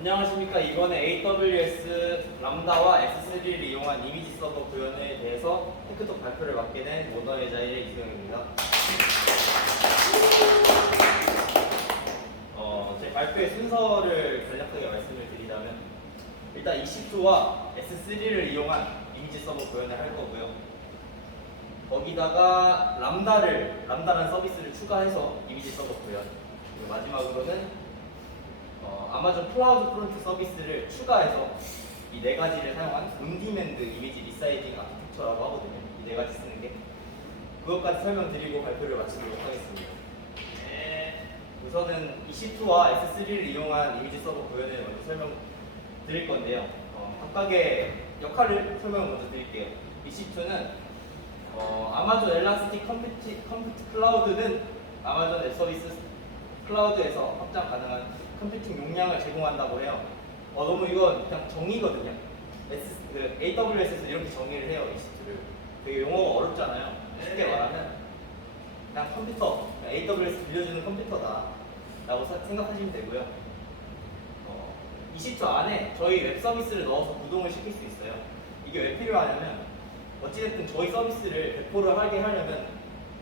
안녕하십니까. 이번에 AWS 람다와 S3를 이용한 이미지 서버 구현에 대해서 테크톡 발표를 맡게 된 모더의 자이의 이승현입니다. 제 발표의 순서를 간략하게 말씀을 드리자면, 일단 EC2와 S3를 이용한 이미지 서버 구현을 할 거고요. 거기다가 람다라는 서비스를 추가해서 이미지 서버 구현, 그리고 마지막으로는 아마존 클라우드 프론트 서비스를 추가해서 이 네 가지를 사용한 온디맨드 이미지 리사이징 아키텍처라고 하거든요. 이 네 가지 쓰는 게. 그것까지 설명드리고 발표를 마치도록 하겠습니다. 우선은 EC2와 S3를 이용한 이미지 서버 구현을 먼저 설명드릴 건데요. 각각의 역할을 설명을 먼저 드릴게요. EC2는 아마존 엘라스틱 컴퓨트 클라우드는 아마존 웹 서비스 클라우드에서 확장 가능한 컴퓨팅 용량을 제공한다고 해요. 너무 이건 그냥 정의거든요. AWS에서 이렇게 정의를 해요, EC2를. 되게 용어가 어렵잖아요. 쉽게 말하면 그냥 컴퓨터, AWS 빌려주는 컴퓨터다 라고 생각하시면 되고요. EC2 안에 저희 웹 서비스를 넣어서 구동을 시킬 수 있어요. 이게 왜 필요하냐면, 어찌됐든 저희 서비스를 배포를 하게 하려면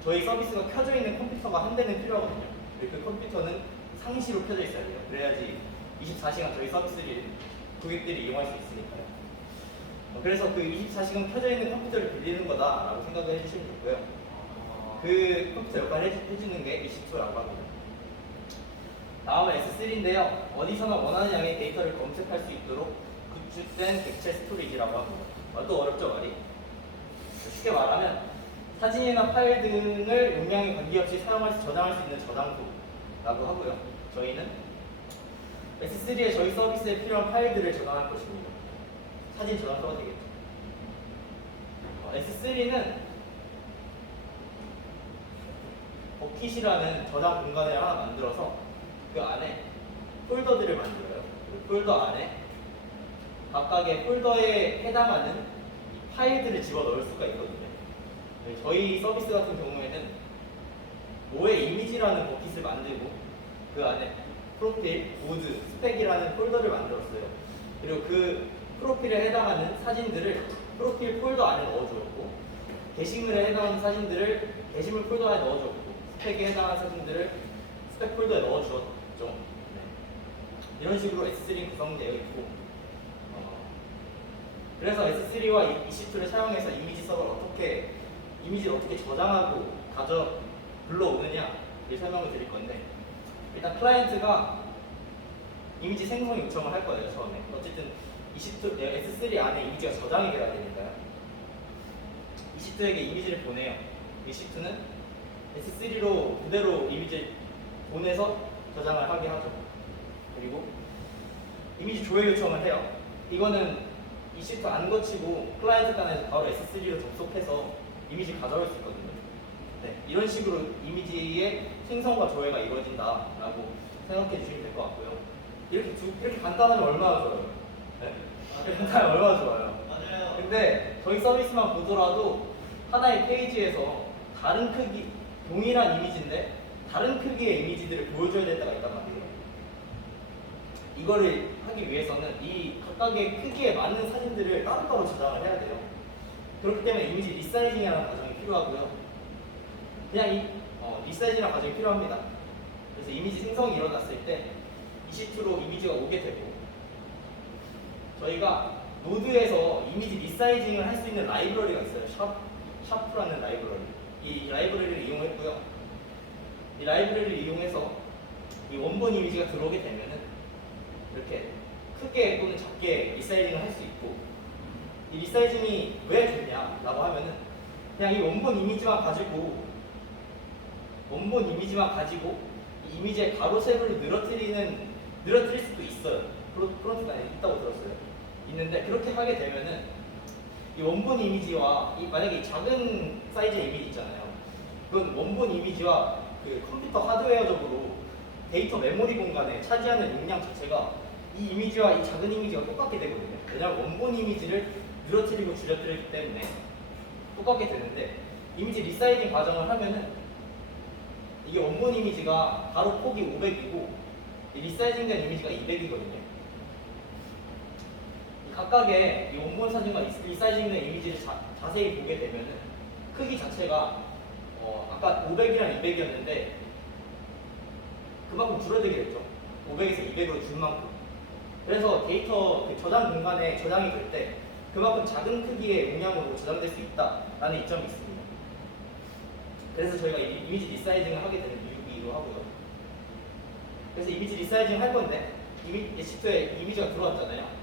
저희 서비스가 켜져 있는 컴퓨터가 한 대는 필요하거든요. 그 컴퓨터는 상시로 켜져 있어야 돼요. 그래야지 24시간 저희 서비스를 고객들이 이용할 수 있으니까요. 그래서 그 24시간 켜져 있는 컴퓨터를 빌리는 거다라고 생각을 해주시면 되고요. 그 컴퓨터 역할을 해주는 게 EC2라고 합니다. 다음은 S3인데요. 어디서나 원하는 양의 데이터를 검색할 수 있도록 구축된 객체 스토리지라고 합니다. 또 어렵죠, 말이? 쉽게 말하면 사진이나 파일 등을 용량에 관계없이 저장할 수 있는 저장소라고 하고요. 저희는 S3에 저희 서비스에 필요한 파일들을 저장할 것입니다. 사진 저장소가 되겠죠. S3는 버킷이라는 저장 공간을 하나 만들어서 그 안에 폴더들을 만들어요. 그 폴더 안에 각각의 폴더에 해당하는 파일들을 집어넣을 수가 있거든요. 저희 서비스 같은 경우에는 모의 이미지라는 버킷을 만들고 그 안에 프로필, 모드, 스펙이라는 폴더를 만들었어요. 그리고 그 프로필에 해당하는 사진들을 프로필 폴더 안에 넣어주었고, 게시물에 해당하는 사진들을 게시물 폴더 안에 넣어주었고, 스펙에 해당하는 사진들을 스펙 폴더에 넣어주었죠. 이런 식으로 S3는 구성되어 있고, 그래서 S3와 EC2를 사용해서 이미지를 어떻게 저장하고 불러오느냐를 설명을 드릴 건데, 일단 클라이언트가 이미지 생성 요청을 할 거예요, 처음에. 어쨌든 S3 안에 이미지가 저장이 돼야 되니까요. EC2에게 이미지를 보내요. EC2는 S3로 그대로 이미지를 보내서 저장을 하게 하죠. 그리고 이미지 조회 요청을 해요. 이거는 EC2 안 거치고 클라이언트 간에서 바로 S3로 접속해서 이미지 가져올 수 있거든요. 이런 식으로 이미지의 생성과 조회가 이루어진다라고 생각해 주시면 될 것 같고요. 이렇게 간단하면 얼마나 좋아요? 이렇게 간단하면 얼마나 좋아요? 맞아요. 근데 저희 서비스만 보더라도 하나의 페이지에서 다른 크기, 동일한 이미지인데 다른 크기의 이미지들을 보여줘야 될 때가 있단 말이에요. 이거를 하기 위해서는 이 각각의 크기에 맞는 사진들을 따로따로 저장을 해야 돼요. 그렇기 때문에 이미지 리사이징이라는 과정이 필요하고요. 그냥 리사이징이라는 과정이 필요합니다. 그래서 이미지 생성이 일어났을 때 EC2로 이미지가 오게 되고, 저희가 노드에서 이미지 리사이징을 할 수 있는 라이브러리가 있어요. 샤프라는 라이브러리. 이 라이브러리를 이용했고요. 이 라이브러리를 이용해서 이 원본 이미지가 들어오게 되면은 이렇게 크게 또는 작게 리사이징을 할 수 있고, 이 리사이징이 왜 좋냐라고 하면은 그냥 이 원본 이미지만 가지고 이 이미지의 가로 세로를 늘어뜨릴 수도 있어요. 프론트가 있다고 들었어요. 있는데 그렇게 하게 되면은 이 원본 이미지와 만약에 이 작은 사이즈의 이미지 있잖아요. 그건 원본 이미지와 그 컴퓨터 하드웨어적으로 데이터 메모리 공간에 차지하는 용량 자체가 이 이미지와 이 작은 이미지가 똑같게 되거든요. 왜냐하면 원본 이미지를 늘어뜨리고 줄여뜨리기 때문에 똑같게 되는데, 이미지 리사이징 과정을 하면은 이게 원본 이미지가 바로 폭이 500이고 리사이징된 이미지가 200이거든요. 각각의 이 원본 사진과 리사이징된 이미지를 자세히 보게 되면은 크기 자체가 아까 500이랑 200이었는데 그만큼 줄어들게 됐죠. 500에서 200으로 줄 만큼. 그래서 데이터 그 저장 공간에 저장이 될 때 그만큼 작은 크기의 용량으로 저장될 수 있다라는 이점이 있습니다. 그래서 저희가 이미지 리사이징을 하게 되는 이유이기도 하고요. 그래서 이미지 리사이징 할 건데 시트에 이미지가 들어왔잖아요.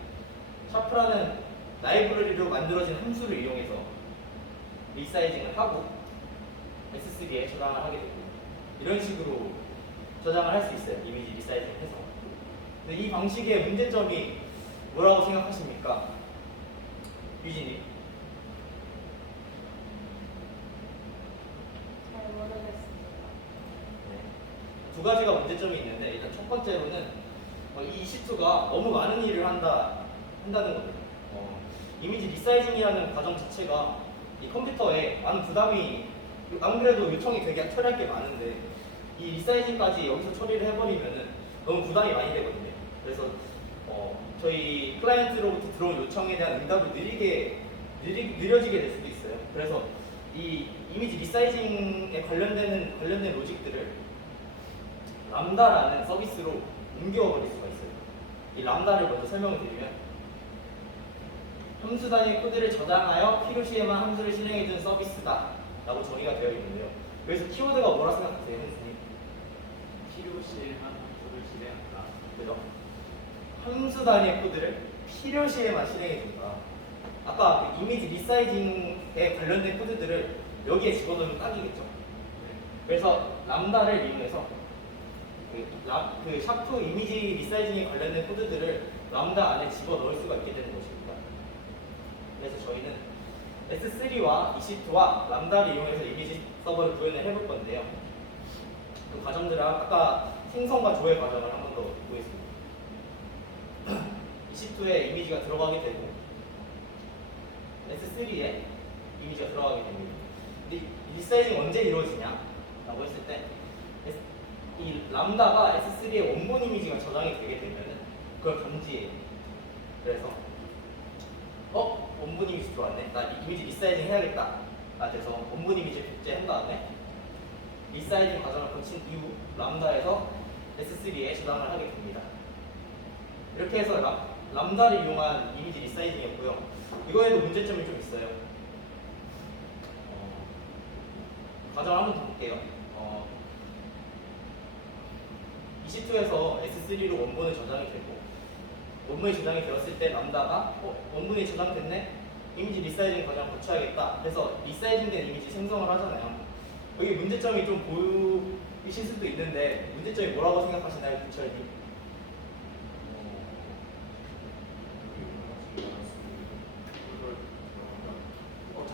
샤프라는 라이브러리로 만들어진 함수를 이용해서 리사이징을 하고 S3에 저장을 하게 됩니다. 이런 식으로 저장을 할 수 있어요. 이미지 리사이징 해서. 근데 이 방식의 문제점이 뭐라고 생각하십니까? 유진이. 잘 모르겠습니다. 네. 두 가지가 문제점이 있는데 일단 첫 번째로는 이 시트가 너무 많은 일을 한다는 거예요. 이미지 리사이징이라는 과정 자체가 이 컴퓨터에 많은 부담이 안 그래도 요청이 되게 처리할 게 많은데 이 리사이징까지 여기서 처리를 해버리면은 너무 부담이 많이 되거든요. 그래서 저희 클라이언트로부터 들어온 요청에 대한 응답이 느려지게 될 수도 있어요. 그래서 이 이미지 리사이징에 관련된 로직들을 람다라는 서비스로 옮겨버릴 수가 있어요. 이 람다를 먼저 설명을 드리면 함수 단위 코드를 저장하여 필요시에만 함수를 실행해주는 서비스다 라고 정의가 되어 있는데요. 그래서 키워드가 뭐라 생각하세요, 선생님? 필요시에만 함수를 실행한다. 그죠? 함수 단위의 코드를 필요시에만 실행해준다. 아까 그 이미지 리사이징에 관련된 코드들을 여기에 집어넣으면 딱이겠죠. 그래서 람다를 이용해서 그 샤프 이미지 리사이징에 관련된 코드들을 람다 안에 집어넣을 수가 있게 되는 것입니다. 그래서 저희는 S3와 EC2와 람다를 이용해서 이미지 서버를 구현을 해볼 건데요. 그 과정들은 아까 생성과 조회 과정을 한 번 더 보겠습니다. EC2에 이미지가 들어가게 되고 S3에 이미지가 들어가게 됩니다. 근데 리사이징 언제 이루어지냐? 라고 했을 때 이 람다가 S3의 원본 이미지가 저장이 되게 되면은 그걸 감지해요. 그래서 원본 이미지 들어왔네. 나 이미지 리사이징 해야겠다. 돼서 원본 이미지 복제한 다음에 리사이징 과정을 거친 이후 람다에서 S3에 저장을 하게 됩니다. 이렇게 해서 람다를 이용한 이미지 리사이징이었고요. 이거에도 문제점이 좀 있어요. 과정을 한번 더 볼게요. EC2에서 S3로 원본을 저장이 되고 원본이 저장이 되었을 때 람다가 원본이 저장됐네? 이미지 리사이징 과정을 거쳐야겠다. 그래서 리사이징된 이미지 생성을 하잖아요. 여기 문제점이 좀 보이실 수도 있는데 문제점이 뭐라고 생각하시나요, 김철님?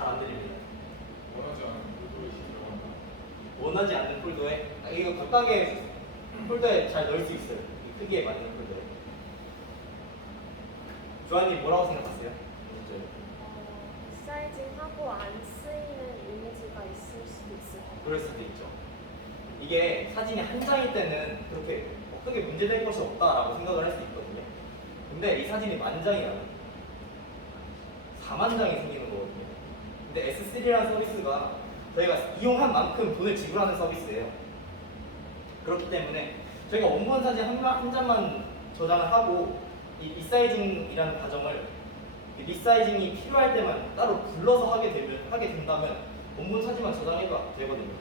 잘 안 들립니다. 원하지 않는 폴더에 이거 각각의 폴더에 잘 넣을 수 있어요. 이 크기에 맞는 폴더에. 조한님 뭐라고 생각하세요? 리사이징하고 안 쓰이는 이미지가 있을 수도 있을 것 같아요. 그럴 수도 있죠. 이게 사진이 한 장일 때는 그렇게 크게 문제될 것이 없다라고 생각을 할 수 있거든요. 근데 이 사진이 만 장이라면 4만 장이 생기는 거거든요. 근데 S3라는 서비스가 저희가 이용한 만큼 돈을 지불하는 서비스예요. 그렇기 때문에 저희가 원본 사진 한 장만 저장을 하고 이 리사이징이라는 과정을 리사이징이 필요할 때만 따로 불러서 하게 된다면 원본 사진만 저장해도 되거든요.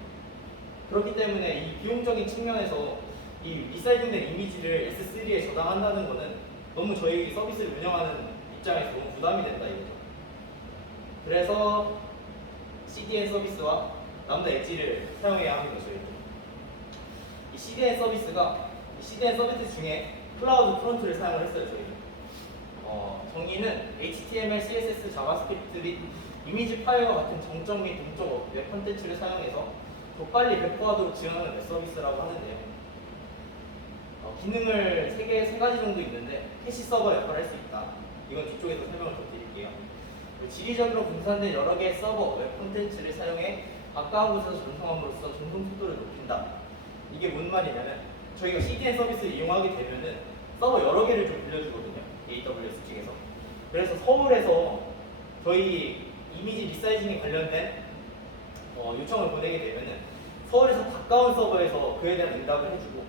그렇기 때문에 이 비용적인 측면에서 이 리사이징된 이미지를 S3에 저장한다는 것은 너무 저희 서비스를 운영하는 입장에서 너무 부담이 된다 이거죠. 그래서 CDN 서비스와 람다 엣지를 사용해야 하는 거죠. 이 CDN 서비스 중에 클라우드 프론트를 사용을 했어요. 저희는. 정의는 HTML, CSS, 자바스크립트 및 이미지 파일과 같은 정적 및 동적 웹 콘텐츠를 사용해서 더 빨리 배포하도록 지원하는 웹 서비스라고 하는데요. 기능을 세 가지 정도 있는데 캐시 서버 역할을 할 수 있다. 이건 뒤쪽에서 설명을 더 드릴게요. 지리적으로 분산된 여러 개의 서버, 웹 콘텐츠를 사용해 가까운 곳에서 전송함으로써 전송 속도를 높인다. 이게 뭔 말이냐면 저희가 CDN 서비스를 이용하게 되면은 서버 여러 개를 좀 빌려주거든요. AWS 측에서. 그래서 서울에서 저희 이미지 리사이징에 관련된 요청을 보내게 되면은 서울에서 가까운 서버에서 그에 대한 응답을 해주고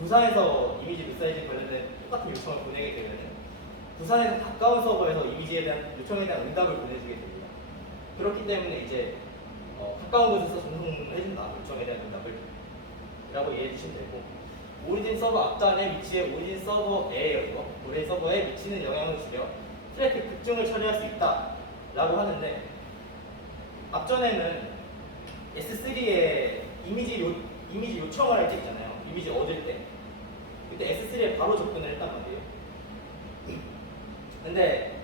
부산에서 이미지 리사이징 관련된 똑같은 요청을 보내게 되면은 부산에서 가까운 서버에서 이미지에 대한 요청에 대한 응답을 보내주게 됩니다. 그렇기 때문에 이제 가까운 곳에서 전송해준다 요청에 대한 응답을 라고 이해해 주시면 되고 오리진 서버 앞단에 위치해 오리진 서버에 오리진 서버에 미치는 영향을 줄여 트래픽 급증을 처리할 수 있다 라고 하는데 앞전에는 S3에 이미지 요청을 할 때 있잖아요. 이미지 얻을 때 그때 S3에 바로 접근을 했단 말이에요. 근데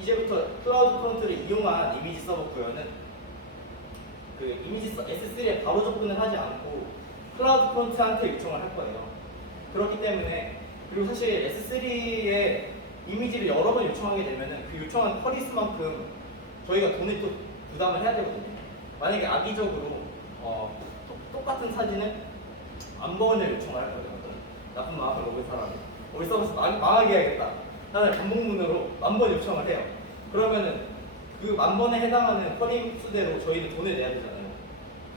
이제부터 클라우드 프론트를 이용한 이미지 서버 구현은 이미지 S3에 바로 접근을 하지 않고 클라우드 프론트한테 요청을 할 거예요. 그렇기 때문에 그리고 사실 S3에 이미지를 여러 번 요청하게 되면은 그 요청한 쿼리 수만큼 저희가 돈을 또 부담을 해야 되거든요. 만약에 악의적으로 똑같은 사진을 만 번을 요청을 할 거예요. 나쁜 마음을 먹은 사람이 우리 서비스 망하게 해야겠다 하는 반복문으로 만 번 요청을 해요. 그러면은 그 만 번에 해당하는 쿼리 수대로 저희는 돈을 내야 되잖아요.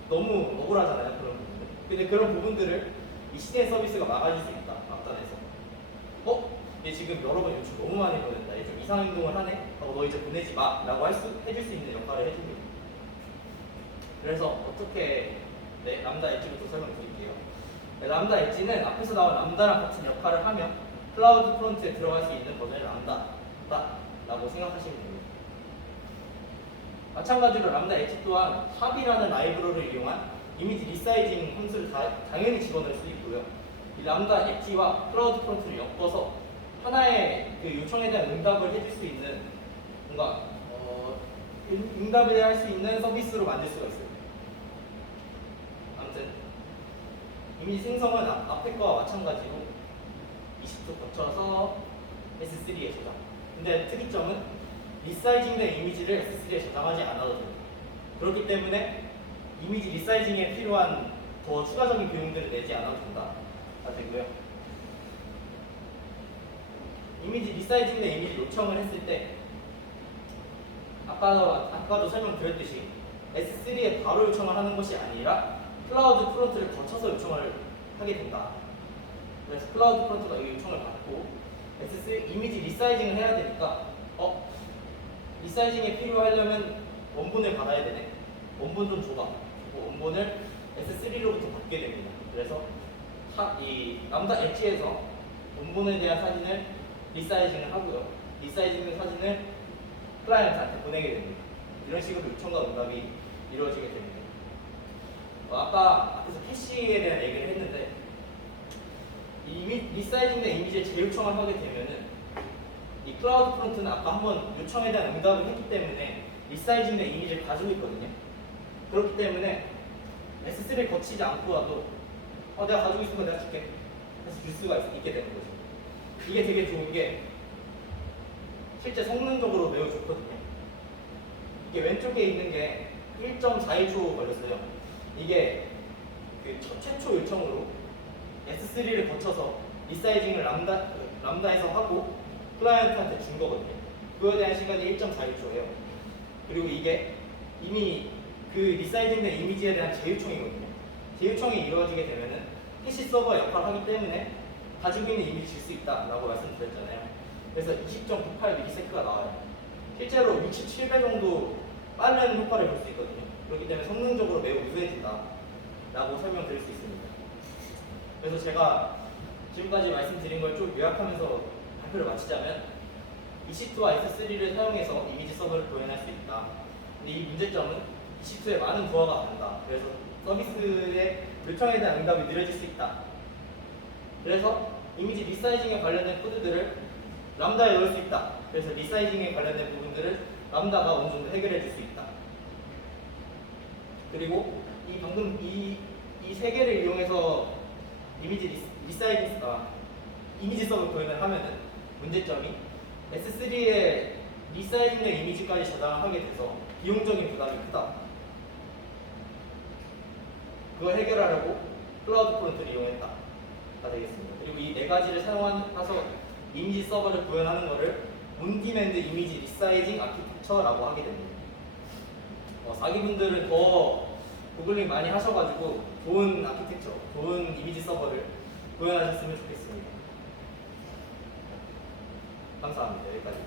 너무 억울하잖아요, 그런 부분들. 근데 그런 부분들을 이 CDN 서비스가 막아줄 수 있다, 앞단에서. 얘 지금 여러 번 요청 너무 많이 보낸다. 얘 좀 이상 행동을 하네? 너 이제 보내지 마. 라고 해줄 수 있는 역할을 해줍니다. 그래서 어떻게, 람다 엣지부터 설명드릴게요. 람다 엣지는 앞에서 나온 람다랑 같은 역할을 하며 클라우드 프론트에 들어갈 수 있는 버전의 람다라고 생각하시면 됩니다. 마찬가지로 람다 엣지 또한 샵이라는 라이브러리를 이용한 이미지 리사이징 함수를 당연히 집어넣을 수 있고요. 이 람다 엣지와 클라우드 프론트를 엮어서 하나의 요청에 대한 응답을 해줄 수 있는 뭔가 응답을 할 수 있는 서비스로 만들 수가 있어요. 아무튼 이미지 생성은 앞에 거와 마찬가지로 20초 거쳐서 S3에 저장. 근데 특이점은 리사이징된 이미지를 S3에 저장하지 않아도 됩니다. 그렇기 때문에 이미지 리사이징에 필요한 더 추가적인 비용들을 내지 않아도 된다. 되고요. 이미지 리사이징된 이미지 요청을 했을 때 아까도 설명드렸듯이 S3에 바로 요청을 하는 것이 아니라 클라우드 프론트를 거쳐서 요청을 하게 된다. 그래서 클라우드 프론트가 이 요청을 받고 S3 이미지 리사이징을 해야 되니까 리사이징이 필요하려면 원본을 받아야 되네. 원본 좀 줘봐. 원본을 S3로부터 받게 됩니다. 그래서 이 람다 엣지에서 원본에 대한 사진을 리사이징을 하고요. 리사이징된 사진을 클라이언트한테 보내게 됩니다. 이런 식으로 요청과 응답이 이루어지게 됩니다. 아까 앞에서 캐시에 대한 얘기를 했는데 리사이징된 이미지에 재요청을 하게 되면은 이 클라우드 프론트는 아까 한번 요청에 대한 응답을 했기 때문에 리사이징된 이미지를 가지고 있거든요. 그렇기 때문에 S3를 거치지 않고라도 내가 가지고 있으면 내가 줄게 해서 줄 수가 있게 되는 거죠. 이게 되게 좋은 게 실제 성능적으로 매우 좋거든요. 이게 왼쪽에 있는 게 1.41초 걸렸어요. 이게 최초 요청으로 S3를 거쳐서 리사이징을 람다에서 하고 클라이언트한테 준 거거든요. 그거에 대한 시간이 1.41초예요. 그리고 이게 이미 그 리사이징된 이미지에 대한 재요청이거든요. 재요청이 이루어지게 되면은 캐시 서버 역할을 하기 때문에 가지고 있는 이미지 줄 수 있다라고 말씀드렸잖아요. 그래서 20.98ms가 나와요. 실제로 67배 정도 빠른 효과를 볼 수 있거든요. 그렇기 때문에 성능적으로 매우 우수해진다라고 설명드릴 수 있습니다. 그래서 제가 지금까지 말씀드린 걸 좀 요약하면서 발표를 마치자면 EC2와 S3를 사용해서 이미지 서버를 구현할 수 있다. 근데 이 문제점은 EC2에 많은 부하가 간다. 그래서 서비스의 요청에 대한 응답이 느려질 수 있다. 그래서 이미지 리사이징에 관련된 코드들을 람다에 넣을 수 있다. 그래서 리사이징에 관련된 부분들을 람다가 어느 정도 해결해 줄 수 있다. 그리고 방금 이 세 개를 이용해서 이미지 이미지 서버 구현을 하면은 문제점이 S3에 리사이징된 이미지까지 저장을 하게 돼서 비용적인 부담이 크다. 그걸 해결하려고 클라우드 프론트를 이용했다가 되겠습니다. 그리고 이 네 가지를 사용해서 이미지 서버를 구현하는 것을 온디맨드 이미지 리사이징 아키텍처라고 하게 됩니다. 4기분들은 더 구글링 많이 하셔가지고 좋은 아키텍처, 좋은 이미지 서버를 구현하셨으면 좋겠습니다. 감사합니다. 여기까지.